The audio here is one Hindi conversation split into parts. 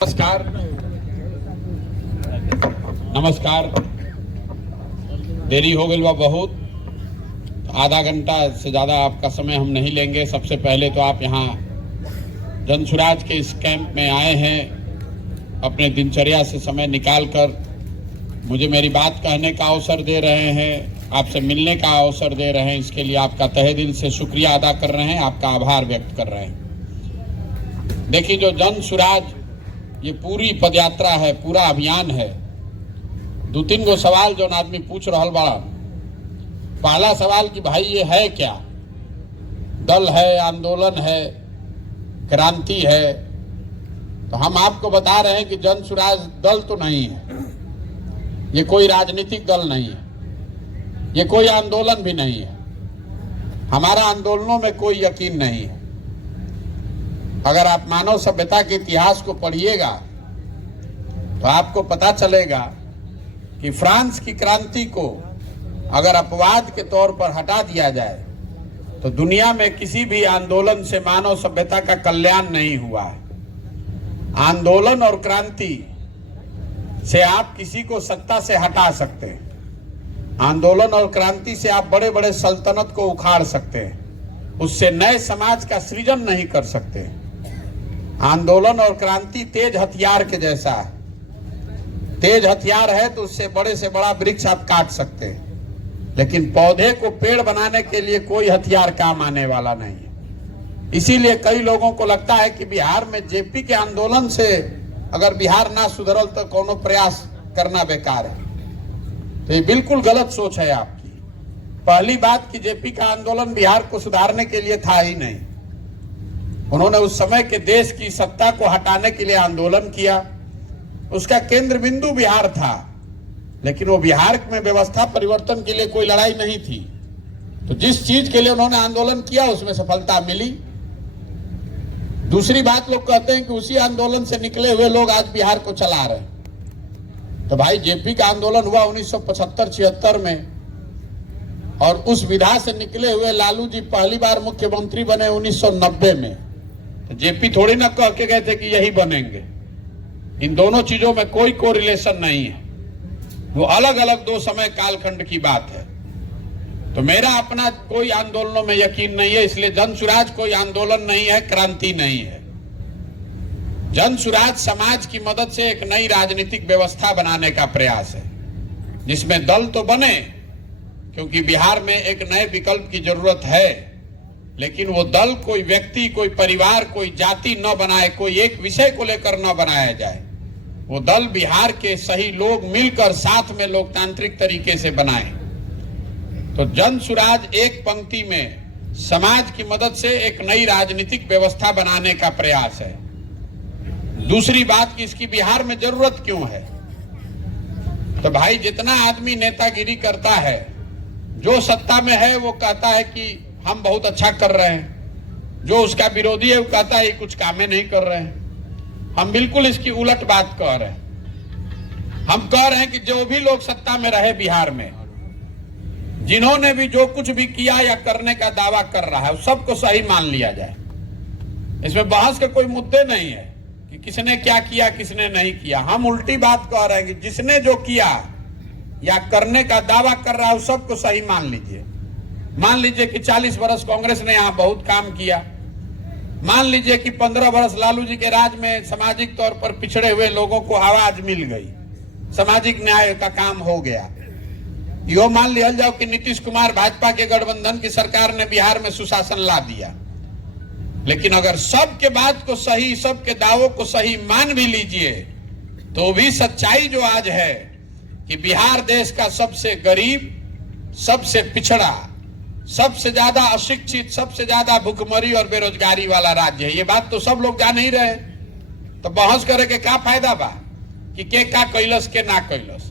नमस्कार। नमस्कार। देरी हो गई बा बहुत, आधा घंटा से ज़्यादा आपका समय हम नहीं लेंगे। सबसे पहले तो आप यहाँ जनसुराज के इस कैंप में आए हैं, अपने दिनचर्या से समय निकालकर मुझे मेरी बात कहने का अवसर दे रहे हैं, आपसे मिलने का अवसर दे रहे हैं। इसके लिए आपका तहे दिल से शुक्रिया अदा कर रहे हैं, आपका आभार व्यक्त कर रहे हैं। देखिए, जो जनसुराज ये पूरी पदयात्रा है, पूरा अभियान है। दो तीन गो सवाल जो आदमी पूछ रहा बड़ा। पहला सवाल कि भाई ये है क्या? दल है, आंदोलन है, क्रांति है? तो हम आपको बता रहे हैं कि जनसुराज दल तो नहीं है, ये कोई राजनीतिक दल नहीं है, ये कोई आंदोलन भी नहीं है। हमारा आंदोलनों में कोई यकीन नहीं है। अगर आप मानव सभ्यता के इतिहास को पढ़िएगा तो आपको पता चलेगा कि फ्रांस की क्रांति को अगर अपवाद के तौर पर हटा दिया जाए तो दुनिया में किसी भी आंदोलन से मानव सभ्यता का कल्याण नहीं हुआ है। आंदोलन और क्रांति से आप किसी को सत्ता से हटा सकते हैं। आंदोलन और क्रांति से आप बड़े बड़े सल्तनत को उखाड़ सकते हैं, उससे नए समाज का सृजन नहीं कर सकते। आंदोलन और क्रांति तेज हथियार के जैसा है। तेज हथियार है तो उससे बड़े से बड़ा वृक्ष आप काट सकते हैं, लेकिन पौधे को पेड़ बनाने के लिए कोई हथियार काम आने वाला नहीं है। इसीलिए कई लोगों को लगता है कि बिहार में जेपी के आंदोलन से अगर बिहार ना सुधरल तो कोनो प्रयास करना बेकार है। तो ये बिल्कुल गलत सोच है आपकी। पहली बात कि जेपी का आंदोलन बिहार को सुधारने के लिए था ही नहीं। उन्होंने उस समय के देश की सत्ता को हटाने के लिए आंदोलन किया, उसका केंद्र बिंदु बिहार था, लेकिन वो बिहार में व्यवस्था परिवर्तन के लिए कोई लड़ाई नहीं थी। तो जिस चीज के लिए उन्होंने आंदोलन किया उसमें सफलता मिली। दूसरी बात, लोग कहते हैं कि उसी आंदोलन से निकले हुए लोग आज बिहार को चला रहे हैं। तो भाई, जेपी का आंदोलन हुआ 1975-76 में, और उस विधा से निकले हुए लालू जी पहली बार मुख्यमंत्री बने 1990 में। तो जेपी थोड़ी ना कह के गए थे कि यही बनेंगे। इन दोनों चीजों में कोई कोरिलेशन नहीं है, वो अलग अलग दो समय कालखंड की बात है। तो मेरा अपना कोई आंदोलनों में यकीन नहीं है, इसलिए जनसुराज कोई आंदोलन नहीं है, क्रांति नहीं है। जनसुराज समाज की मदद से एक नई राजनीतिक व्यवस्था बनाने का प्रयास है, जिसमें दल तो बने, क्योंकि बिहार में एक नए विकल्प की जरूरत है, लेकिन वो दल कोई व्यक्ति, कोई परिवार, कोई जाति न बनाए, कोई एक विषय को लेकर न बनाया जाए। वो दल बिहार के सही लोग मिलकर साथ में लोकतांत्रिक तरीके से बनाए। तो जनसुराज एक पंक्ति में समाज की मदद से एक नई राजनीतिक व्यवस्था बनाने का प्रयास है। दूसरी बात कि इसकी बिहार में जरूरत क्यों है? तो भाई, जितना आदमी नेतागिरी करता है, जो सत्ता में है वो कहता है कि हम बहुत अच्छा कर रहे हैं, जो उसका विरोधी है वो कहता है कुछ कामें नहीं कर रहे हैं। हम बिल्कुल इसकी उलट बात कह रहे हैं। हम कह रहे हैं कि जो भी लोग सत्ता में रहे बिहार में, जिन्होंने भी जो कुछ भी किया या करने का दावा कर रहा है, सबको सही मान लिया जाए। इसमें बहस के कोई मुद्दे नहीं है कि किसने क्या किया, किसने नहीं किया। हम उल्टी बात कह रहे हैं कि जिसने जो किया या करने का दावा कर रहा है सबको सही मान लीजिए। मान लीजिए कि 40 वर्ष कांग्रेस ने यहाँ बहुत काम किया। मान लीजिए कि 15 वर्ष लालू जी के राज में सामाजिक तौर पर पिछड़े हुए लोगों को आवाज मिल गई, सामाजिक न्याय का काम हो गया। यो मान लिया जाओ कि नीतीश कुमार भाजपा के गठबंधन की सरकार ने बिहार में सुशासन ला दिया। लेकिन अगर सबके बात को सही, सबके दावों को सही मान भी लीजिए, तो भी सच्चाई जो आज है कि बिहार देश का सबसे गरीब, सबसे पिछड़ा, सबसे ज्यादा अशिक्षित, सबसे ज्यादा भुखमरी और बेरोजगारी वाला राज्य है। ये बात तो सब लोग जान ही रहे। तो बहस करे के क्या फायदा बा कि के का कैलस के ना कैलस।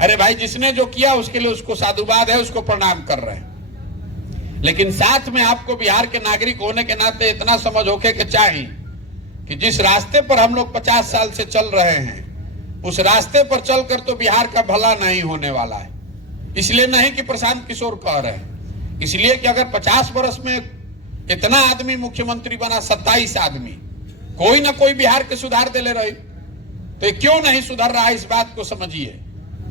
अरे भाई, जिसने जो किया उसके लिए उसको साधुवाद है, उसको प्रणाम कर रहे हैं। लेकिन साथ में आपको बिहार के नागरिक होने के नाते इतना समझ होके के चाहिए कि जिस रास्ते पर हम लोग 50 साल से चल रहे हैं, उस रास्ते पर चलकर तो बिहार का भला नहीं होने वाला है। इसलिए नहीं कि प्रशांत किशोर कह रहे हैं, इसलिए कि अगर 50 वर्ष में कितना आदमी मुख्यमंत्री बना, 27 आदमी, कोई ना कोई बिहार के सुधार देले रही। तो ये क्यों नहीं सुधर रहा है, इस बात को समझिए।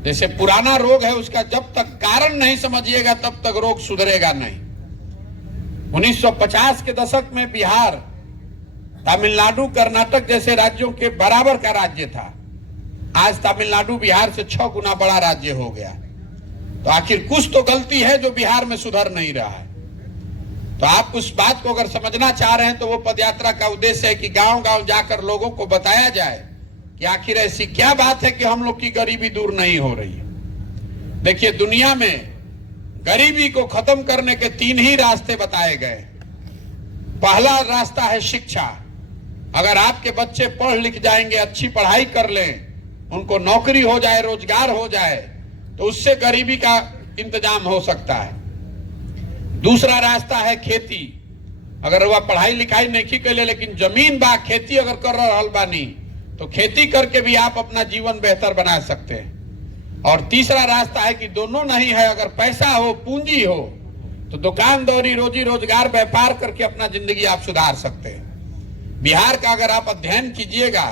जैसे पुराना रोग है, उसका जब तक कारण नहीं समझिएगा तब तक रोग सुधरेगा नहीं। 1950 के दशक में बिहार तमिलनाडु कर्नाटक जैसे राज्यों के बराबर का राज्य था। आज तमिलनाडु बिहार से 6 गुना बड़ा राज्य हो गया। तो आखिर कुछ तो गलती है जो बिहार में सुधर नहीं रहा है। तो आप उस बात को अगर समझना चाह रहे हैं तो वो पदयात्रा का उद्देश्य है कि गांव गांव जाकर लोगों को बताया जाए कि आखिर ऐसी क्या बात है कि हम लोग की गरीबी दूर नहीं हो रही है। देखिए, दुनिया में गरीबी को खत्म करने के 3 ही रास्ते बताए गए। पहला रास्ता है शिक्षा। अगर आपके बच्चे पढ़ लिख जाएंगे, अच्छी पढ़ाई कर लें, उनको नौकरी हो जाए, रोजगार हो जाए, तो उससे गरीबी का इंतजाम हो सकता है। दूसरा रास्ता है खेती। अगर वह पढ़ाई लिखाई नहीं कर ले लेकिन जमीन बा, खेती अगर कर रहल बानी, तो खेती करके भी आप अपना जीवन बेहतर बना सकते हैं। और तीसरा रास्ता है कि दोनों नहीं है, अगर पैसा हो, पूंजी हो, तो दुकानदारी, रोजी रोजगार, व्यापार करके अपना जिंदगी आप सुधार सकते हैं। बिहार का अगर आप अध्ययन कीजिएगा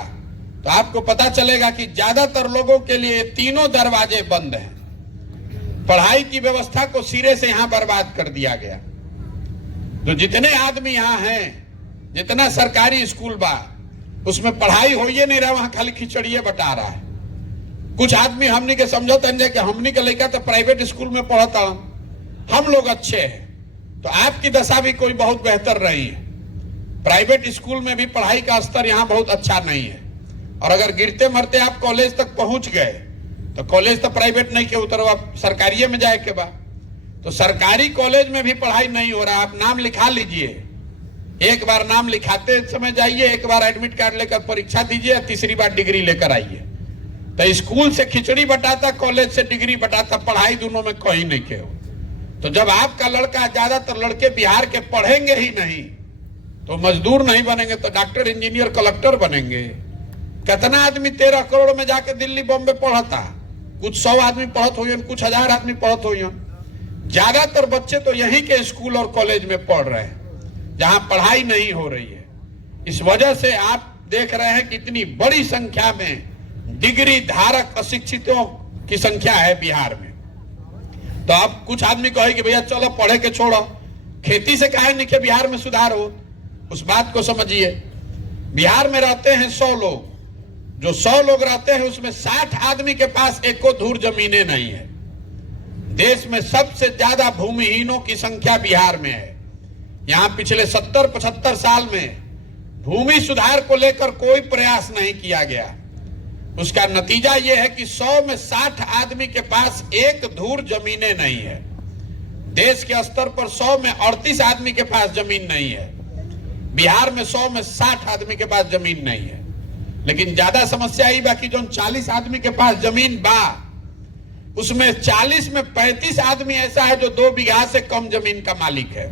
तो आपको पता चलेगा कि ज्यादातर लोगों के लिए तीनों दरवाजे बंद हैं। पढ़ाई की व्यवस्था को सिरे से यहां बर्बाद कर दिया गया। तो जितने आदमी यहां हैं, जितना सरकारी स्कूल बा, उसमें पढ़ाई हो ही नहीं रहा, वहां खाली खिचड़िए बटा रहा है। कुछ आदमी हमनी के समझौत कि हमनी के लड़का तो प्राइवेट स्कूल में पढ़ता, हम लोग अच्छे हैं। तो आपकी दशा भी कोई बहुत बेहतर रही है। प्राइवेट स्कूल में भी पढ़ाई का स्तर यहाँ बहुत अच्छा नहीं है। और अगर गिरते मरते आप कॉलेज तक पहुंच गए तो कॉलेज तो प्राइवेट नहीं के उतर, आप सरकारी में जाए के बाद। तो सरकारी कॉलेज में भी पढ़ाई नहीं हो रहा। आप नाम लिखा लीजिए, एक बार नाम लिखाते समय जाइए, एक बार एडमिट कार्ड लेकर परीक्षा दीजिए, तीसरी बार डिग्री लेकर आइए। तो स्कूल से खिचड़ी बटाता, कॉलेज से डिग्री बटाता, पढ़ाई दोनों में कहीं नहीं के हो। तो जब आपका लड़का, ज्यादातर लड़के बिहार के पढ़ेंगे ही नहीं तो मजदूर नहीं बनेंगे तो डॉक्टर, इंजीनियर, कलेक्टर बनेंगे। कितना आदमी 13 करोड़ में जाके दिल्ली बॉम्बे पढ़ता, कुछ 100 आदमी पढ़त हुए, कुछ 1000 आदमी पढ़त हुए। ज्यादातर बच्चे तो यहीं के स्कूल और कॉलेज में पढ़ रहे हैं जहां पढ़ाई नहीं हो रही है। इस वजह से आप देख रहे हैं कि इतनी बड़ी संख्या में डिग्री धारक अशिक्षितों की संख्या है बिहार में। तो आप कुछ आदमी कहे कि भैया चलो पढ़े के छोड़ो, खेती से काहे नहीं कि बिहार में सुधार हो। उस बात को समझिए। बिहार में रहते हैं 100 लोग, जो 100 लोग रहते हैं उसमें 60 आदमी के पास एको धूर जमीनें नहीं है। देश में सबसे ज्यादा भूमिहीनों की संख्या बिहार में है। यहां पिछले 70-75 साल में भूमि सुधार को लेकर कोई प्रयास नहीं किया गया। उसका नतीजा यह है कि 100 में 60 आदमी के पास एक धूर जमीनें नहीं है। देश के स्तर पर 100 में 38 आदमी के पास जमीन नहीं है। बिहार में 100 में 60 आदमी के पास जमीन नहीं है। लेकिन ज्यादा समस्या ही बाकी जो 40 आदमी के पास जमीन बा, उसमें 40 में 35 आदमी ऐसा है जो 2 बीघा से कम जमीन का मालिक है,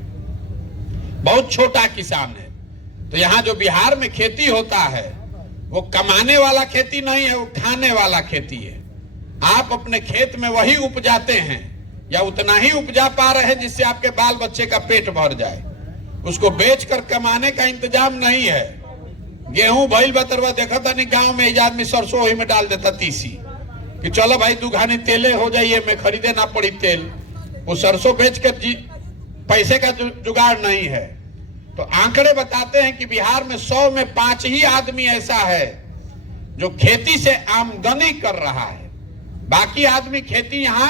बहुत छोटा किसान है। तो यहाँ जो बिहार में खेती होता है वो कमाने वाला खेती नहीं है, वो खाने वाला खेती है। आप अपने खेत में वही उपजाते हैं या उतना ही उपजा पा रहे हैं जिससे आपके बाल बच्चे का पेट भर जाए। उसको बेचकर कमाने का इंतजाम नहीं है। गेहूं भइल बतरवा देखा था नहीं, गांव में आदमी सरसों वही में डाल देता तीसी कि चलो भाई 2 घानी तेले हो जाइए, मैं खरीदे ना पड़ी तेल। वो सरसों बेचकर पैसे का जुगाड़ नहीं है। तो आंकड़े बताते हैं कि बिहार में 100 में 5 ही आदमी ऐसा है जो खेती से आमदनी कर रहा है। बाकी आदमी खेती यहां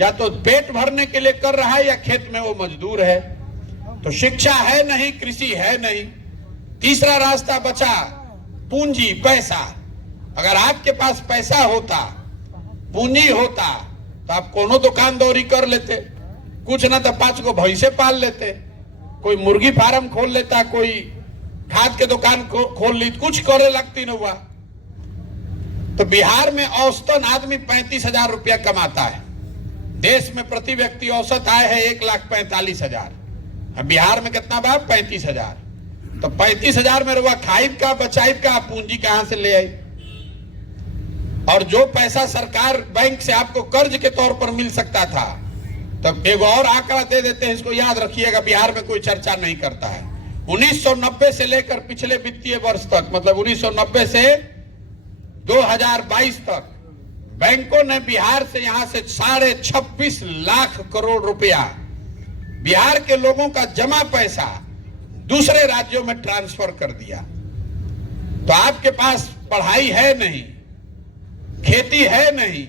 या तो पेट भरने के लिए कर रहा है या खेत में वो मजदूर है। तो शिक्षा है नहीं, कृषि है नहीं। तीसरा रास्ता बचा पूंजी, पैसा। अगर आपके पास पैसा होता, पूंजी होता, तो आप कोनो दुकानदारी कर लेते, कुछ ना तो 5 को भैंसे पाल लेते, कोई मुर्गी फार्म खोल लेता, कोई खाद के दुकान खोल ली, कुछ करे लगती न हुआ। तो बिहार में औसतन आदमी 35,000 रुपया कमाता है। देश में प्रति व्यक्ति औसत आय है 1,45,000। बिहार में कितना बा? 35,000। तो 35,000 में रुआ खाइब का, बचाइब का, पूंजी कहां से ले आई? और जो पैसा सरकार बैंक से आपको कर्ज के तौर पर मिल सकता था, तब एक और आंकड़ा दे देते हैं, इसको याद रखिएगा, बिहार में कोई चर्चा नहीं करता है। 1990 से लेकर पिछले वित्तीय वर्ष तक, मतलब 1990 से 2022 तक बैंकों ने बिहार से यहां से 26.5 लाख करोड़ रुपया बिहार के लोगों का जमा पैसा दूसरे राज्यों में ट्रांसफर कर दिया। तो आपके पास पढ़ाई है नहीं, खेती है नहीं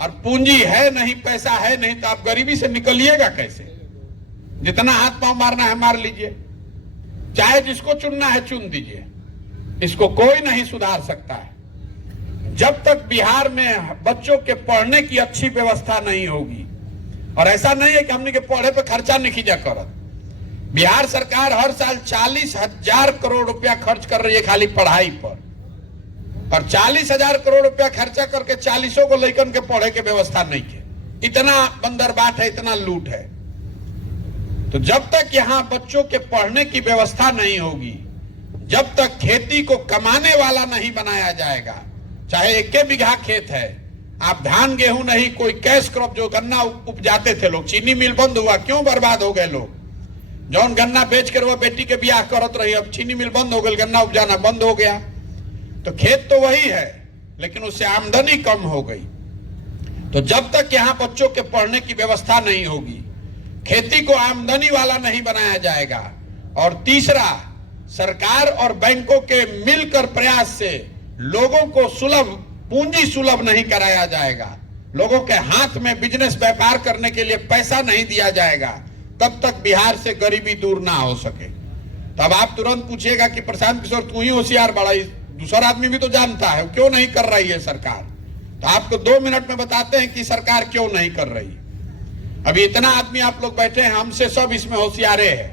और पूंजी है नहीं, पैसा है नहीं, तो आप गरीबी से निकलिएगा कैसे? जितना हाथ पांव मारना है मार लीजिए, चाहे जिसको चुनना है चुन दीजिए, इसको कोई नहीं सुधार सकता है। जब तक बिहार में बच्चों के पढ़ने की अच्छी व्यवस्था नहीं होगी, और ऐसा नहीं है कि हमने के पढ़े पे खर्चा नहीं खींचा करत, बिहार सरकार हर साल 40,000 करोड़ रुपया खर्च कर रही है खाली पढ़ाई पर, और 40,000 करोड़ रुपया खर्चा करके 40 को लड़कन के पढ़े के व्यवस्था नहीं के। इतना बंदरबाट है, इतना लूट है। तो जब तक यहां बच्चों के पढ़ने की व्यवस्था नहीं होगी, जब तक खेती को कमाने वाला नहीं बनाया जाएगा, चाहे 1 बीघा खेत है, आप धान गेहूं नहीं, कोई कैश क्रॉप जो गन्ना उपजाते थे लोग, चीनी मिल बंद हुआ, क्यों बर्बाद हो गए लोग? जौन गन्ना बेच कर वो बेटी के ब्याह करत रही, अब चीनी मिल बंद हो गई, गन्ना उपजाना बंद हो गया। तो खेत तो वही है, लेकिन उससे आमदनी कम हो गई। तो जब तक यहां बच्चों के पढ़ने की व्यवस्था नहीं होगी, खेती को आमदनी वाला नहीं बनाया जाएगा, और तीसरा, सरकार और बैंकों के मिलकर प्रयास से लोगों को सुलभ पूंजी सुलभ नहीं कराया जाएगा, लोगों के हाथ में बिजनेस व्यापार करने के लिए पैसा नहीं दिया जाएगा, तब तक बिहार से गरीबी दूर ना हो सके। तब आप तुरंत पूछिएगा कि प्रशांत किशोर तू ही होशियार बड़ा, दूसरा आदमी भी तो जानता है क्यों नहीं कर रही है सरकार। तो आपको 2 मिनट में बताते हैं कि सरकार क्यों नहीं कर रही। अभी इतना आदमी आप लोग बैठे हैं, हमसे सब इसमें होशियारे हैं।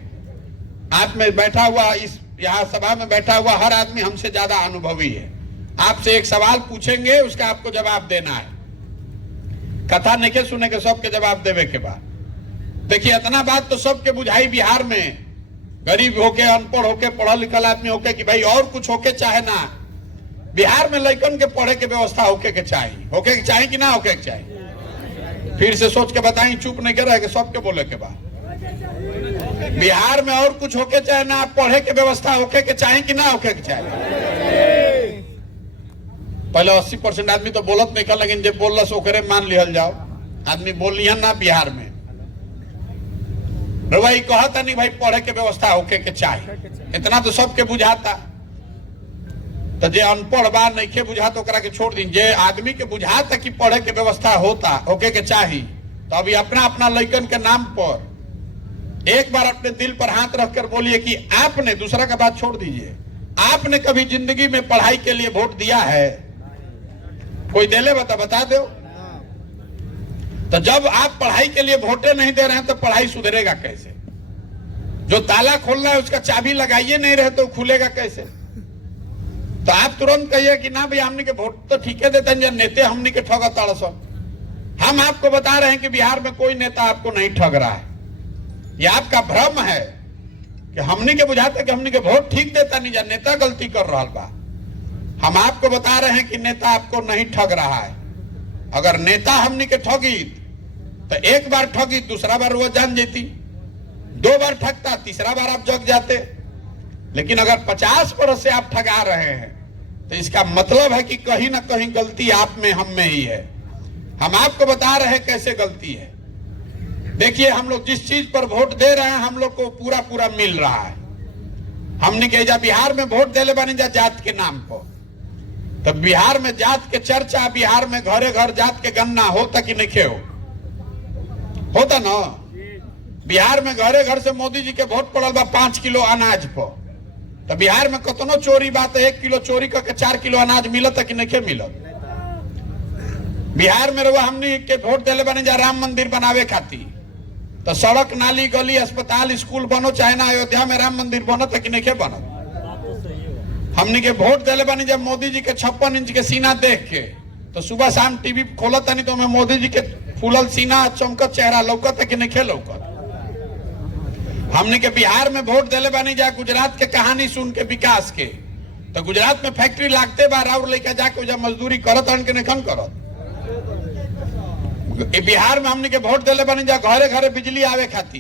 आप में बैठा हुआ, इस यहाँ सभा में बैठा हुआ हर आदमी हमसे ज्यादा अनुभवी है। आपसे एक सवाल पूछेंगे, उसका आपको जवाब देना है। कथा नहीं सुने के सबके जवाब देवे के बाद। देखिए, इतना बात तो सबके बुझाई बिहार में, गरीब होके, अनपढ़ होके, पढ़ा लिखल आदमी होके, कि भाई और कुछ होके चाहे ना, बिहार में लड़कन के पढ़े के व्यवस्था होके के चाहिए कि ना होके के चाहिए? फिर से सोच के बताएं, चुप नहीं कर रहे, सबके बोले के बाद। बिहार में और कुछ होके चाहे ना, पढ़े के व्यवस्था होके के चाहिए कि ना होके के चाहिए? पहले 80% आदमी तो बोलत नहीं कर, लेकिन जब बोलस ओकरे मान लिहल जाओ। आदमी बोल लिया ना बिहार में, भाई कहता नहीं भाई पढ़े के व्यवस्था होके के चाहिए, इतना तो सबके बुझाता। तो जे अनपढ़ बा नहीं के बुझाता ओकरा के छोड़ दी। जे आदमी के बुझाता कि पढ़े के व्यवस्था होता होके के चाहिए, तो अभी अपना अपना लड़कन के नाम पर एक बार अपने दिल पर हाथ रखकर बोलिए कि आपने, दूसरा का बात छोड़ दीजिए, आपने कभी जिंदगी में पढ़ाई के लिए वोट दिया है? कोई देले बता दो। तो जब आप पढ़ाई के लिए वोटे नहीं दे रहे हैं तो पढ़ाई सुधरेगा कैसे? जो ताला खोलना है उसका चाबी लगाइए नहीं रहे तो खुलेगा कैसे? तो आप तुरंत कहिए कि ना भाई हमने के वोट तो ठीक है देते हैं, नेता हमने के ठगा ताड़ा सब। हम आपको बता रहे हैं कि बिहार में कोई नेता आपको नहीं ठग रहा है। यह आपका भ्रम है कि हमने के बुझाते कि हमने के वोट ठीक देता नहीं, नेता गलती कर रहा बा। हम आपको बता रहे हैं कि नेता आपको नहीं ठग रहा है। अगर नेता हमने के ठगी तो एक बार ठगी, दूसरा बार वो जान जाती, 2 बार ठगता, तीसरा बार आप जग जाते। लेकिन अगर 50 बरस से आप ठगा रहे हैं तो इसका मतलब है कि कहीं ना कहीं गलती आप में, हम में ही है। हम आपको बता रहे हैं कैसे गलती है। देखिए, हम लोग जिस चीज पर वोट दे रहे हैं हम लोग को पूरा पूरा मिल रहा है। हमने कहा बिहार में वोट दे ले बने जा जात के नाम पर, तो बिहार में जात के चर्चा, बिहार में घरे घर जात के गन्ना होता कि नहीं होता ना? बिहार में घरे घर से मोदी जी के वोट पड़ल बा 5 किलो अनाज पर, तो बिहार में कतनो चोरी बात है, 1 किलो चोरी करके 4 किलो अनाज मिलत कि नहीं मिलत? बिहार में रहुआ हमने के वोट देले बने जा राम मंदिर बनावे खातिर, तो सड़क, नाली, गली, अस्पताल, स्कूल बनो, चाहे ना अयोध्या में राम मंदिर बनत कि नहीं बनत? हमने के वोट देले बनी जब मोदी जी के 56 इंच के सीना देख के, तो सुबह शाम टीवी खोलत नहीं तो मैं मोदी जी के फूलल सीना, चमकत चेहरा लौकत कि नहीं लौकत? हमने के बिहार में वोट देले बनी जा गुजरात के कहानी सुन के विकास के, तो गुजरात में फैक्ट्री लागते बार और लेके जाके जब मजदूरी करत हन के नहीं करत। बिहार में हमने के वोट देले बनी जा घरे घरे बिजली आवे खाती,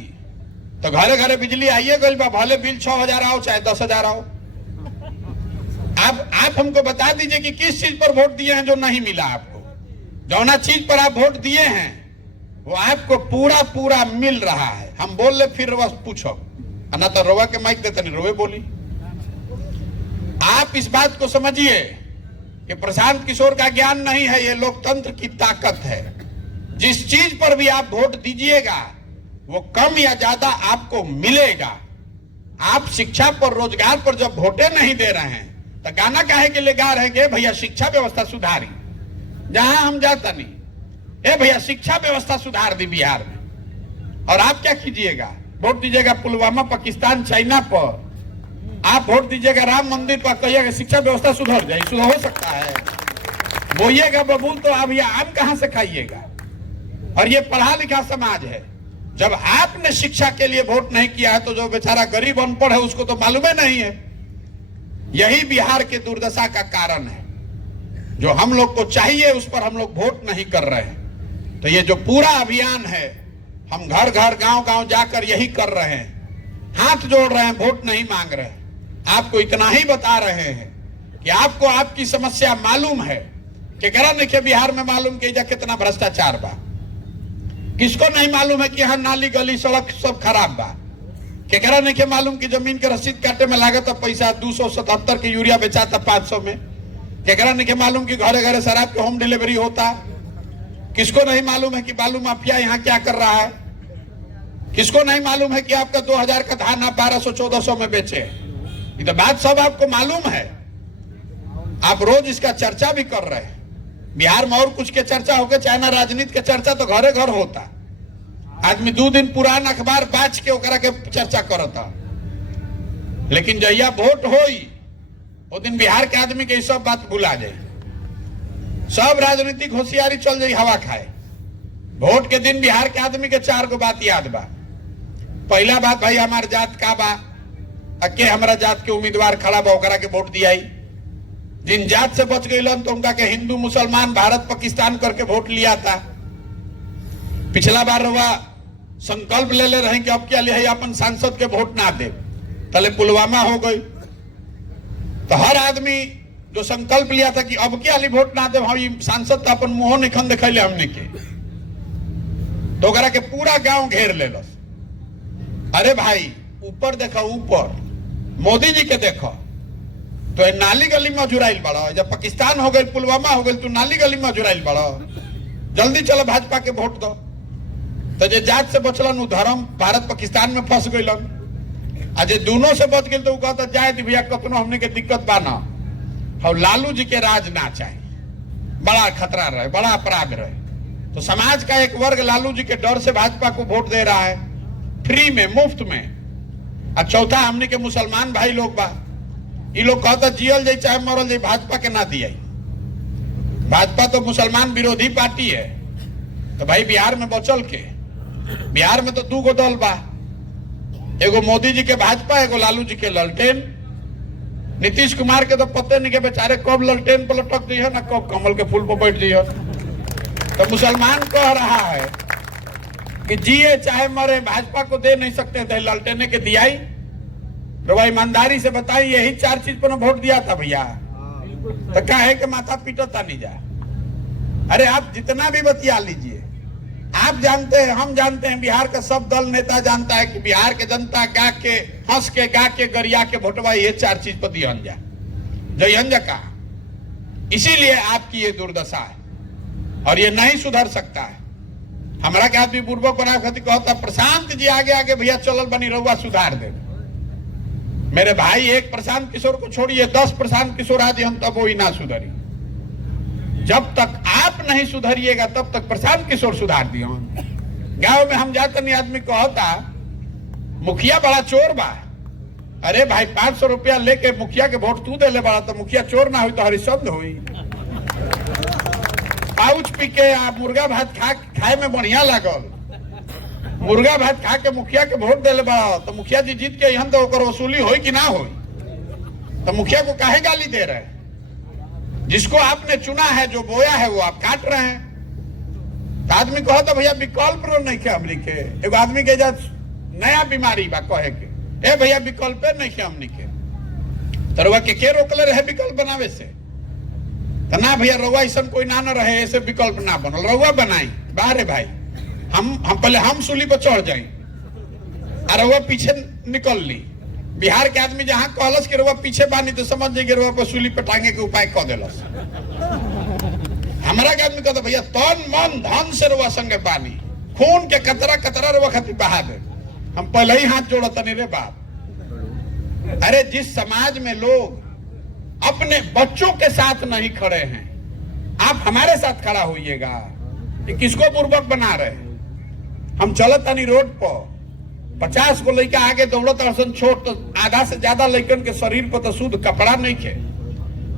तो घरे घरे बिजली आइए गई बा, भले बिल 6,000 आओ चाहे 10,000 आओ। आप हमको बता दीजिए कि किस चीज पर वोट दिए हैं जो नहीं मिला आपको। जौना चीज पर आप वोट दिए हैं वो आपको पूरा पूरा मिल रहा है। हम बोल ले फिर बस पूछो, ना तो रोवा के माइक देते नहीं, रोवे बोली। आप इस बात को समझिए कि प्रशांत किशोर का ज्ञान नहीं है, ये लोकतंत्र की ताकत है। जिस चीज पर भी आप वोट दीजिएगा वो कम या ज्यादा आपको मिलेगा। आप शिक्षा पर, रोजगार पर जब वोटे नहीं दे रहे हैं तो गाना काहे के लिए गा रहे हैं भैया शिक्षा व्यवस्था सुधारी, जहां हम जाता नहीं, ए भैया शिक्षा व्यवस्था सुधार दी बिहार में। और आप क्या कीजिएगा, वोट दीजिएगा पुलवामा, पाकिस्तान, चाइना पर। आप वोट दीजिएगा राम मंदिर पर, कहिएगा शिक्षा व्यवस्था सुधर जाए। सुधर हो सकता है, बोइएगा बबूल तो आप ये आम कहां से खाइएगा। और ये पढ़ा लिखा समाज है। जब आपने शिक्षा के लिए वोट नहीं किया है तो जो बेचारा गरीब अनपढ़ है उसको तो मालूम ही नहीं है। यही बिहार के दुर्दशा का कारण है। जो हम लोग को चाहिए उस पर हम लोग वोट नहीं कर रहे हैं। तो ये जो पूरा अभियान है, हम घर घर गांव गांव जाकर यही कर रहे हैं, हाथ जोड़ रहे हैं, वोट नहीं मांग रहे हैं। आपको इतना ही बता रहे हैं कि आपको आपकी समस्या मालूम है कि करा नहीं के बिहार में मालूम कि कितना भ्रष्टाचार बा। किसको नहीं मालूम है कि यहाँ नाली गली सड़क सब खराब बा। केकरा नहीं के मालूम कि जमीन के रसीद काटे में लागत पैसा 277 के यूरिया बेचाता 500 में। केकरा नहीं के मालूम कि घरे घरे शराब के होम डिलीवरी होता। किसको नहीं मालूम है कि बालू माफिया यहाँ क्या कर रहा है। किसको नहीं मालूम है कि आपका 2000 का धान आप 1200-1400 में बेचे। ये तो बात सब आपको मालूम है। आप रोज इसका चर्चा भी कर रहे हैं। बिहार में और कुछ के चर्चा हो गए, चाइना राजनीति के चर्चा तो घरे घर होता। आदमी 2 दिन पुरान अखबार बाच के ओकरा के चर्चा करता। लेकिन जहिया वोट होई वो दिन बिहार के आदमी के सब बात भुला जाए, सब राजनीतिक होशियारी चल जाए हवा खाए। वोट के दिन बिहार के आदमी के 4 गो बात याद बा। पहला बात, भाई हमार जात का बा, अके हमारा जात के उम्मीदवार खड़ा बा, ओकरा के वोट दियाई। जिन जात से बच गई तो उनका के हिंदू मुसलमान भारत पाकिस्तान करके वोट लिया था। पिछला बार हुआ संकल्प ले रहे कि अब क्या ले अपन सांसद के वोट ना दे, तले पुलवामा हो गई। तो हर आदमी जो संकल्प लिया था कि अब क्या वोट ना दे, हम सांसद तो अपन मुंह निखन दिखैले हमने के, तो ओकरा के पूरा गांव घेर ले। अरे भाई ऊपर देखो, ऊपर मोदी जी के देखो, तो नाली गली में जुराइल बड़ा। जब पाकिस्तान हो गई, पुलवामा हो गई, तो नाली गली में जुराइल बड़ा। जल्दी चलो भाजपा के वोट दो। तो जे जात से बचलन धर्म भारत पाकिस्तान में फंस गईलन। आज दोनों से बच गए तो कहता जाए भैया कतनो हमने के दिक्कत बाना, हम लालू जी के राज ना चाहे, बड़ा खतरा रहे, बड़ा अपराध रहे। तो समाज का एक वर्ग लालू जी के डर से भाजपा को वोट दे रहा है, फ्री में, मुफ्त में। और चौथा हमने के मुसलमान भाई लोग बा, ये लोग कहता जियल जाए चाहे मरल जाए, भाजपा के ना दिया। भाजपा तो मुसलमान विरोधी पार्टी है। तो भाई बिहार में बचल के, बिहार में तो 2 गो दल बा, एगो मोदी जी के भाजपा, एगो लालू जी के ललटेन। नीतीश कुमार के तो पते नहीं के बेचारे कब ललटेन पर लटक दी है ना कब कमल के फूल पर बैठ दी है। तो मुसलमान कह रहा है कि जिए चाहे मरे भाजपा को दे नहीं सकते थे, ललटेने के दियाई। तो भाई ईमानदारी से बताइए, यही 4 चीज पर वोट दिया था भैया, तो क्या है कि माथा पीटता नहीं जा। अरे आप जितना भी बतिया लीजिए, आप जानते हैं, हम जानते हैं, बिहार का सब दल नेता जानता है कि बिहार के जनता गा के, हंस के, गा के, गरिया के वोटवा ये 4 चीज पर दिहन जा, जयन जा का। इसीलिए आपकी ये दुर्दशा है और ये नहीं सुधर सकता है। हमारा क्या आदमी पूर्वक बना कहता प्रशांत जी आगे आगे भैया चलल बनी रहुआ सुधार दे। मेरे भाई एक प्रशांत किशोर को छोड़िए, 10 प्रशांत किशोर आ हम तब वो ही ना सुधरी। जब तक आप नहीं सुधरिएगा तब तक प्रशांत किशोर सुधार दिए। गांव में हम जाते नहीं, आदमी कहता मुखिया बड़ा चोर बा। अरे भाई 500 रुपया लेके मुखिया के वोट तू दे ले बड़ा, तो मुखिया चोर ना हुई तो हरिश्चंद्र हुई। पाउच पी के मुर्गा भात खाए में बढ़िया लागल, मुर्गा भात खा के मुखिया के वोट दे ले बड़ा, तो मुखिया जी जीत के यहाँ तो ओकर वसूली होई कि ना होई। तो मुखिया को काहे गाली दे रहे हैं? जिसको आपने चुना है, जो बोया है वो आप काट रहे हैं। तो आदमी कहो तो भैया विकल्प नहीं के हमनी के, एगो आदमी के नया बीमारी बा कहे के, ए भैया विकल्प नहीं के हमनी के। तो रउआ के रोकले रहे विकल्प बनावे से? तो ना भैया रउआ ऐसा कोई ना रहे, ऐसे विकल्प ना बनल, रउआ बनाई। बाहरे भाई हम पहले हम सूली पर चढ़ जाई और रउआ पीछे निकल ली। बिहार के आदमी जहां कहलस कि रउआ पीछे बानी तो समझ जाइए रउआ पर सूली पर टांगे के उपाय कह देलस। हमारा के आदमी कहता भैया तन मन धन से रउआ संगे बानी, खून के कतरा कतरा रउआ खातिर बहा दे। हम पहले ही हाथ जोड़ता नहीं रे बाप। अरे जिस समाज में लोग अपने बच्चों के साथ नहीं खड़े हैं, आप हमारे साथ खड़ा होइएगा। ये किसको पूर्वक बना रहे? हम चलत नहीं रोड पर 50 को लड़का आगे दौड़त असन छोट, तो आधा से ज्यादा लड़कन के शरीर पर तो शुद्ध कपड़ा नहीं खे।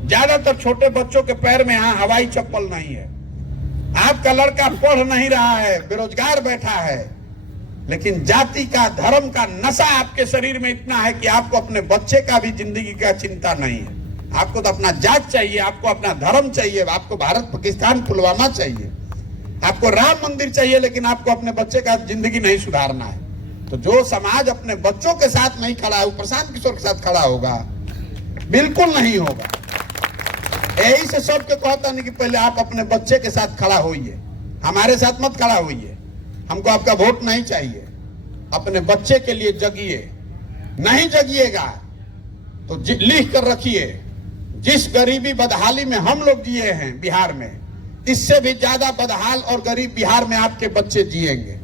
ज्यादातर छोटे बच्चों के पैर में यहाँ हवाई चप्पल नहीं है। आपका लड़का पढ़ नहीं रहा है, बेरोजगार बैठा है, लेकिन जाति का धर्म का नशा आपके शरीर में इतना है कि आपको अपने बच्चे का भी जिंदगी का चिंता नहीं है। आपको तो अपना जात चाहिए, आपको अपना धर्म चाहिए, आपको भारत पाकिस्तान पुलवामा चाहिए, आपको राम मंदिर चाहिए, लेकिन आपको अपने बच्चे का जिंदगी नहीं सुधारना है। तो जो समाज अपने बच्चों के साथ नहीं खड़ा है वो प्रशांत किशोर के साथ खड़ा होगा? बिल्कुल नहीं होगा। यही से सबके कहता नहीं कि पहले आप अपने बच्चे के साथ खड़ा होइए, हमारे साथ मत खड़ा होइए। हमको आपका वोट नहीं चाहिए। अपने बच्चे के लिए जगिए। नहीं जगिएगा तो लिख कर रखिए, जिस गरीबी बदहाली में हम लोग जिए हैं बिहार में, इससे भी ज्यादा बदहाल और गरीब बिहार में आपके बच्चे जिएंगे।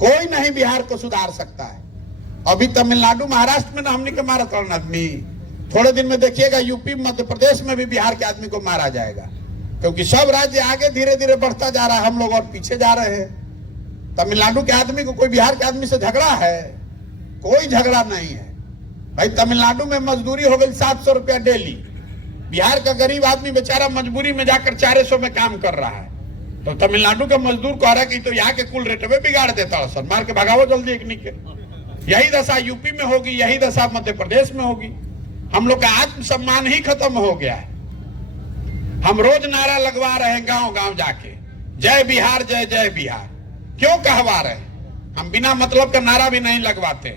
कोई नहीं बिहार को सुधार सकता है। अभी तमिलनाडु महाराष्ट्र में ना हमने के मारा था आदमी, थोड़े दिन में देखिएगा यूपी मध्य प्रदेश में भी बिहार के आदमी को मारा जाएगा, क्योंकि सब राज्य आगे धीरे धीरे बढ़ता जा रहा है, हम लोग और पीछे जा रहे हैं। तमिलनाडु के आदमी को कोई बिहार के आदमी से झगड़ा है? कोई झगड़ा नहीं है भाई। तमिलनाडु में मजदूरी हो गई 700 रुपया डेली। बिहार का गरीब आदमी बेचारा मजबूरी में जाकर 400 में काम कर रहा है, तो तमिलनाडु का मजदूर कह रहा है कि तो यहाँ के कुल रेट में बिगाड़ देता सर, मार के भगाओ जल्दी एक निके। यही दशा यूपी में होगी, यही दशा मध्य प्रदेश में होगी। हम लोग का आत्मसम्मान ही खत्म हो गया है। हम रोज नारा लगवा रहे हैं गांव गांव जाके, जय बिहार जय जय बिहार। क्यों कहवा रहे? हम बिना मतलब का नारा भी नहीं लगवाते।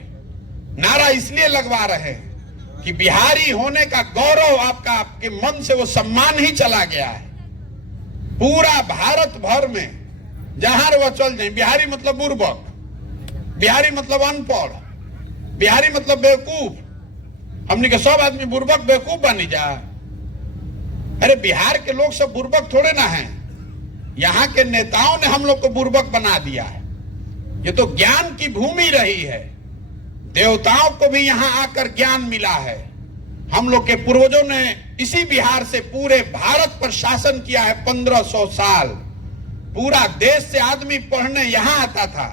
नारा इसलिए लगवा रहे हैं कि बिहारी होने का गौरव आपका, आपके मन से वो सम्मान ही चला गया है। पूरा भारत भर में जहां वो चल जाए, बिहारी मतलब बुर्बक, बिहारी मतलब अनपढ़, बिहारी मतलब बेवकूफ। हमने के सब आदमी बुर्बक बेवकूफ बनी जा। अरे बिहार के लोग सब बुर्बक थोड़े ना हैं, यहाँ के नेताओं ने हम लोग को बुर्बक बना दिया है। ये तो ज्ञान की भूमि रही है, देवताओं को भी यहाँ आकर ज्ञान मिला है। हम लोग के पूर्वजों ने इसी बिहार से पूरे भारत पर शासन किया है 1500 साल। पूरा देश से आदमी पढ़ने यहाँ आता था,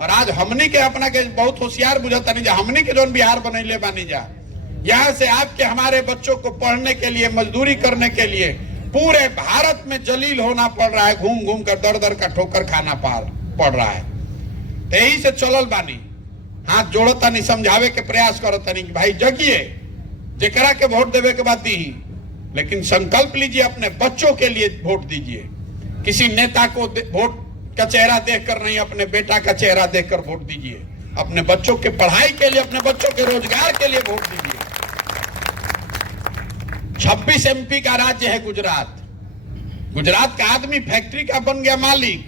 और आज हमनी के अपना के बहुत होशियार बुझाता नहीं जा, हमनी के जो बिहार बनैले बानी जा, यहाँ से आपके हमारे बच्चों को पढ़ने के लिए, मजदूरी करने के लिए पूरे भारत में जलील होना पड़ रहा है, घूम घूम कर दर दर का ठोकर खाना पड़ रहा है। तो यही से चलल बानी, हाथ जोड़ता नहीं, समझावे के प्रयास करता नहीं कि भाई जगिए, जेकरा के वोट देवे के बाद दी, लेकिन संकल्प लीजिए अपने बच्चों के लिए वोट दीजिए। किसी नेता को वोट का चेहरा देखकर नहीं, अपने बेटा का चेहरा देखकर वोट दीजिए। अपने बच्चों के पढ़ाई के लिए, अपने बच्चों के रोजगार के लिए वोट दीजिए। 26 MP का राज्य है गुजरात। गुजरात का आदमी फैक्ट्री का बन गया मालिक,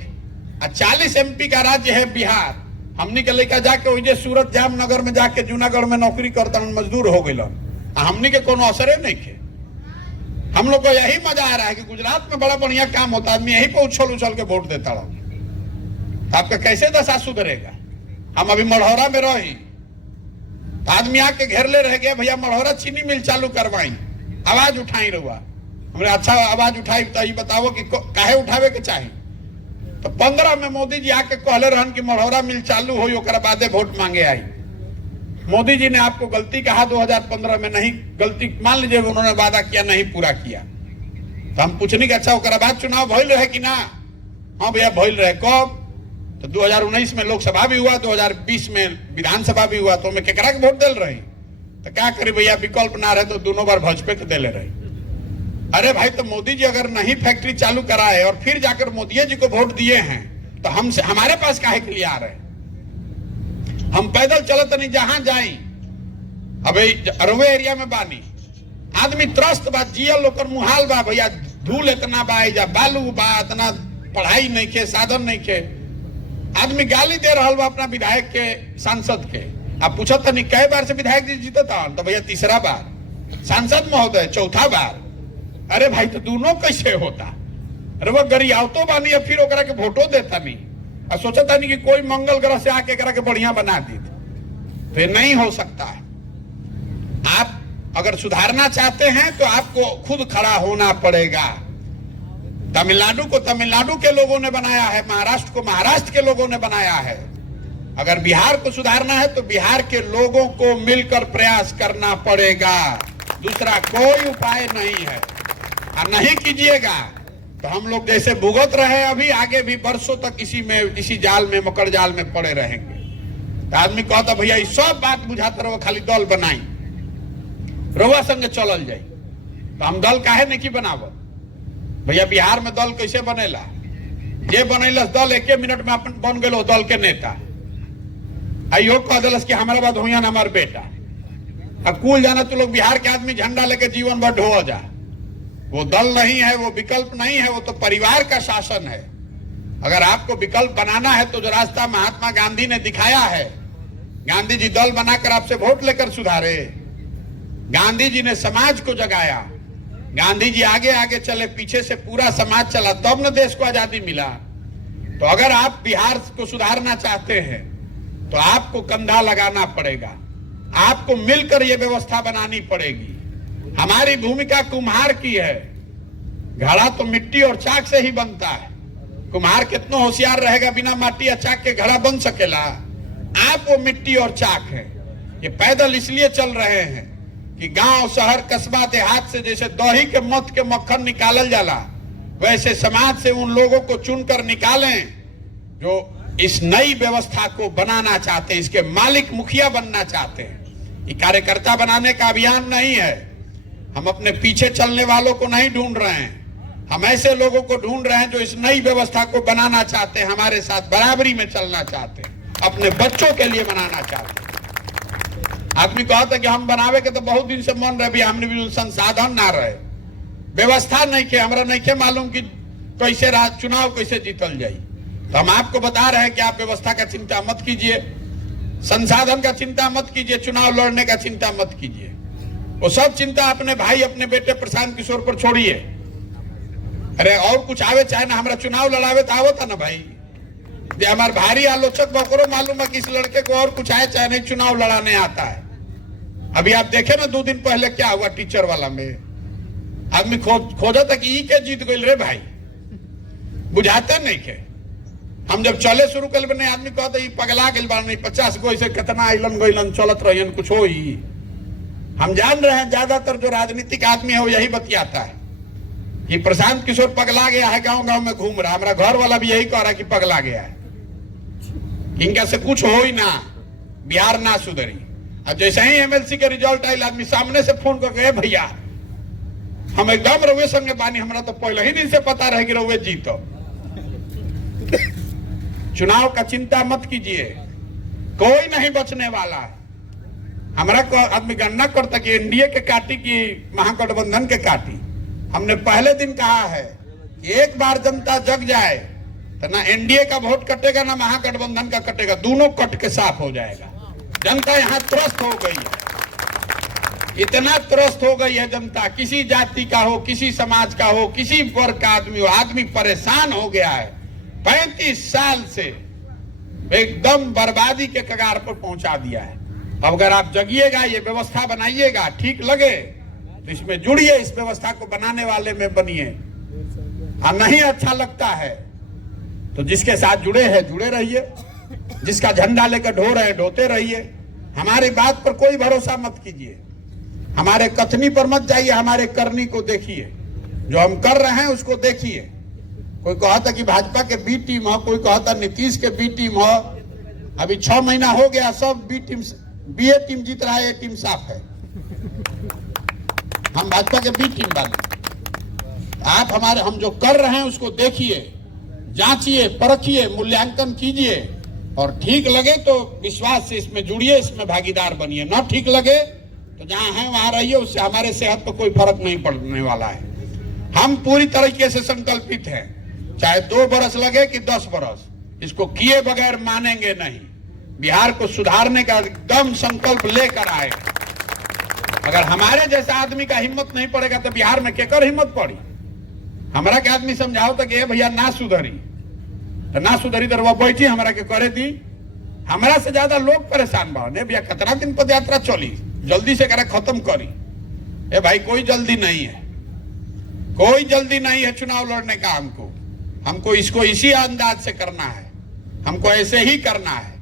और 40 MP का राज्य है बिहार। हमनी के लेकर जाके वही सूरत जामनगर में जाके जूनागढ़ में नौकरी करता मजदूर हो गए, हमनी के कोनो असरे नहीं थे। हम लोग को यही मजा आ रहा है कि गुजरात में बड़ा बढ़िया काम होता, आदमी यही पे उछल उछल के वोट देता रहा। आपका कैसे दशा सुधरेगा? हम अभी मढ़ौरा में रही, आदमी आके घेर ले रह गया, भैया मढ़ौरा चीनी मिल चालू करवाई, आवाज उठाई रहुआ। हमने अच्छा आवाज उठाई, तो ये बताओ कि काहे उठावे के चाहे? तो 15 में मोदी जी आके कहले रहन कि मढ़ौरा मिल चालू हो, ओकरा बादे वोट मांगे आई। मोदी जी ने आपको गलती कहा 2015 में, नहीं गलती मान लीजिए, उन्होंने वादा किया नहीं पूरा किया। तो हम पूछने कि अच्छा ओकरा बाद चुनाव भइल रहे कि ना? हाँ भैया भइल रहे। कब? तो 2019 में लोकसभा भी हुआ, 2020 में विधानसभा भी हुआ। तो मैं केकरा के वोट दिल रही? तो क्या करी भैया, विकल्प ना रहे तो दोनों बार भाजपा के दिले रही। अरे भाई, तो मोदी जी अगर नहीं फैक्ट्री चालू कराए और फिर जाकर मोदी जी को वोट दिए हैं, तो हमसे हमारे पास काहे के लिए आ रहे? हम पैदल चलत नहीं जहां जाई। अबे अरवे एरिया में बानी, आदमी त्रस्त बा, जियल ओकर मुहाल बा भैया, धूल इतना बा, जा बालू बा, इतना पढ़ाई नहीं के, साधन नहीं के। आदमी गाली दे रहा बा अपना विधायक के, सांसद के। आप पूछो तो नहीं कई बार से विधायक जी जीते था, तो भैया तीसरा बार, सांसद महोदय चौथा बार। अरे भाई तो दोनों कैसे होता? अरे वो गरियावतो बानी, फिर ओकरा के वोटो देता नहीं, और सोचता नहीं कि कोई मंगल ग्रह से आके करा के बढ़िया बना दी, तो नहीं हो सकता है। आप अगर सुधारना चाहते हैं तो आपको खुद खड़ा होना पड़ेगा। तमिलनाडु को तमिलनाडु के लोगों ने बनाया है, महाराष्ट्र को महाराष्ट्र के लोगों ने बनाया है। अगर बिहार को सुधारना है तो बिहार के लोगों को मिलकर प्रयास करना पड़ेगा, दूसरा कोई उपाय नहीं है। और नहीं कीजिएगा तो हम लोग जैसे भुगत रहे अभी, आगे भी वर्षों तक इसी जाल में, मकर जाल में पड़े रहेंगे। तो आदमी कहता भैया ये सब बात बुझाते रहो, खाली दल बनाई, रउआ संग चलल जाई। तो हम दल काहे नहीं की बनावत भैया? बिहार में दल कैसे बनेला? जे बनैलस दल 1 मिनट में अपन बन गए दल के नेता। आइयो कह दिलस कि हमारा बात हुई हमार बेटा। अब कुल जाना तो लोग बिहार के आदमी झंडा लेके जीवन भर ढो जा। वो दल नहीं है, वो विकल्प नहीं है, वो तो परिवार का शासन है। अगर आपको विकल्प बनाना है तो जो रास्ता महात्मा गांधी ने दिखाया है, गांधी जी दल बनाकर आपसे वोट लेकर सुधारे, गांधी जी ने समाज को जगाया, गांधी जी आगे आगे चले, पीछे से पूरा समाज चला, तब न देश को आजादी मिला। तो अगर आप बिहार को सुधारना चाहते हैं तो आपको कंधा लगाना पड़ेगा, आपको मिलकर यह व्यवस्था बनानी पड़ेगी। हमारी भूमिका कुम्हार की है। घड़ा तो मिट्टी और चाक से ही बनता है। कुम्हार कितना होशियार रहेगा, बिना माटी या चाक के घड़ा बन सकेला? आप वो मिट्टी और चाक है। ये पैदल इसलिए चल रहे हैं कि गांव, शहर, कस्बा, देहात से जैसे दही के मत के मक्खन निकालल जाला, वैसे समाज से उन लोगों को चुनकर निकालें जो इस नई व्यवस्था को बनाना चाहते हैं, इसके मालिक मुखिया बनना चाहते हैं। ये कार्यकर्ता बनाने का अभियान नहीं है। हम अपने पीछे चलने वालों को नहीं ढूंढ रहे हैं, हम ऐसे लोगों को ढूंढ रहे हैं जो इस नई व्यवस्था को बनाना चाहते हैं, हमारे साथ बराबरी में चलना चाहते हैं, अपने बच्चों के लिए बनाना चाहते हैं। आदमी कहता कि हम बनावे के तो बहुत दिन से मन रहे, हमने भी संसाधन ना रहे, व्यवस्था नहीं के, हमरा नहीं के मालूम कि कैसे चुनाव कैसे जीतल जाए। तो हम आपको बता रहे हैं कि आप व्यवस्था का चिंता मत कीजिए, संसाधन का चिंता मत कीजिए, चुनाव लड़ने का चिंता मत कीजिए। वो सब चिंता अपने भाई, अपने बेटे प्रशांत किशोर पर छोड़िए। अरे और कुछ आवे चाहे ना, हमारा चुनाव लड़ावे तो आवता ना भाई। हमारे भारी आलोचक बकरो मालूम है कि इस लड़के को और कुछ आए चाहे नहीं, चुनाव लड़ाने आता है। अभी आप देखे ना 2 दिन पहले क्या हुआ टीचर वाला में, आदमी खोजा था कि ई के जीत गई रे भाई, बुझाते नहीं के। हम जब चले शुरू कर बने, आदमी कहता ये पगला गई बार नहीं, 50 गो ऐसे कितना आइलन गइलन चलत रहियन, कुछ हो ही। हम जान रहे हैं ज्यादातर जो राजनीतिक आदमी है वो यही बतियाता है कि प्रशांत किशोर पगला गया है, गांव गांव में घूम रहा है। हमारा घर वाला भी यही कह रहा है कि पगला गया है, इनका से कुछ हो ही ना, बिहार ना सुधरी। अब जैसे ही एमएलसी के रिजल्ट आयल, आदमी सामने से फोन करके भैया हम एकदम रउए संगे बानी, हमरा तो पहले ही दिन से पता रहे कि रउए जीतो। चुनाव का चिंता मत कीजिए, कोई नहीं बचने वाला है। हमारा को आदमी गणना करता कि एनडीए के काटी की महागठबंधन के काटी। हमने पहले दिन कहा है कि एक बार जनता जग जाए तो ना एनडीए का वोट कटेगा ना महागठबंधन का कटेगा, दोनों कट के साफ हो जाएगा। जनता यहाँ त्रस्त हो गई है, इतना त्रस्त हो गई है जनता, किसी जाति का हो, किसी समाज का हो, किसी वर्ग का आदमी हो, आदमी परेशान हो गया है। 35 साल से एकदम बर्बादी के कगार पर पहुंचा दिया है। अब अगर आप जगिएगा, ये व्यवस्था बनाइएगा, ठीक लगे तो इसमें जुड़िए, इस व्यवस्था को बनाने वाले में बनिए। और नहीं अच्छा लगता है तो जिसके साथ जुड़े हैं जुड़े रहिए, जिसका झंडा लेकर ढो रहे हैं ढोते रहिए। हमारी बात पर कोई भरोसा मत कीजिए, हमारे कथनी पर मत जाइए, हमारे करनी को देखिए, जो हम कर रहे हैं उसको देखिए। कोई कहता कि भाजपा के बी टीम हो, कोई कहता नीतीश के बी टीम हो। अभी 6 महीना हो गया, सब बी टीम जीत रहा है, ए टीम साफ है। हम भाजपा के बी टीम वाले, आप हम जो कर रहे हैं उसको देखिए, जांचिए, परखिए, मूल्यांकन कीजिए, और ठीक लगे तो विश्वास से इसमें जुड़िए, इसमें भागीदार बनिए। न ठीक लगे तो जहां है वहां रहिए, उससे हमारे सेहत पर कोई फर्क नहीं पड़ने वाला है। हम पूरी तरीके से संकल्पित हैं, चाहे 2 बरस लगे कि 10 बरस, इसको किए बगैर मानेंगे नहीं। बिहार को सुधारने का एकदम संकल्प लेकर आए। अगर हमारे जैसा आदमी का हिम्मत नहीं पड़ेगा तो बिहार में केकर हिम्मत पड़ी। हमारा के आदमी समझाओ तो कि भैया ना सुधरी तो ना सुधरी, तो वह बैठी हमारा के करे दी। हमारा से ज्यादा लोग परेशान बने भैया, कितना दिन पद यात्रा चली, जल्दी से करा खत्म करी। ए भाई कोई जल्दी नहीं है, कोई जल्दी नहीं है चुनाव लड़ने का। हमको इसको इसी अंदाज से करना है, हमको ऐसे ही करना है।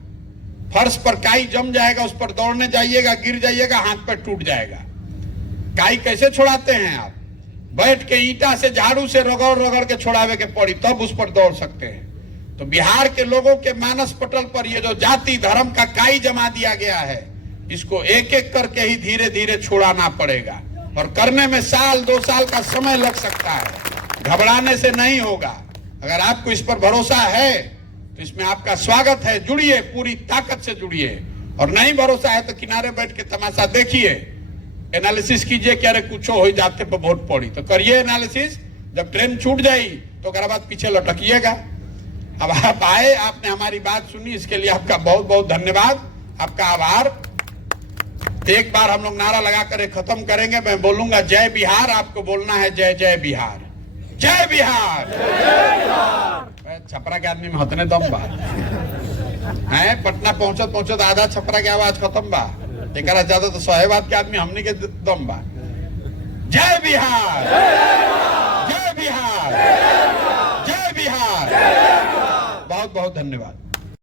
फर्श पर काई जम जाएगा, उस पर दौड़ने जाइएगा, गिर जाइएगा, हाथ पैर टूट जाएगा। काई कैसे छोड़ाते हैं आप? बैठ के ईंटा से, झाड़ू से रगड़ रगड़ के छोड़ावे के पड़ी, तब उस पर दौड़ सकते हैं। तो बिहार के लोगों के मानस पटल पर ये जो जाति धर्म का काई जमा दिया गया है, इसको एक एक करके ही धीरे धीरे छुड़ाना पड़ेगा। और करने में 1-2 साल का समय लग सकता है, घबराने से नहीं होगा। अगर आपको इस पर भरोसा है तो इसमें आपका स्वागत है, जुड़िए, पूरी ताकत से जुड़िए। और नहीं भरोसा है तो किनारे बैठ के तमाशा देखिए, एनालिसिस कीजिए कि अरे कुछ हो जाते पर वोट पड़ी तो करिए एनालिसिस। जब ट्रेन छूट जाई तो उसके बाद पीछे लटकिएगा। अब आप आए, आपने हमारी बात सुनी, इसके लिए आपका बहुत बहुत धन्यवाद, आपका आभार। एक बार हम लोग नारा लगा कर खत्म करेंगे। मैं बोलूंगा जय बिहार, आपको बोलना है जय जय बिहार, जय बिहार। छपरा के आदमी में हतने दम बा है, पटना पहुंचत पहुंचत आधा छपरा के आवाज खत्म बा, एक ज्यादा तो साहेबाद के आदमी हमने के दम बा। जय बिहार, जय बिहार, जय बिहार। बहुत बहुत धन्यवाद।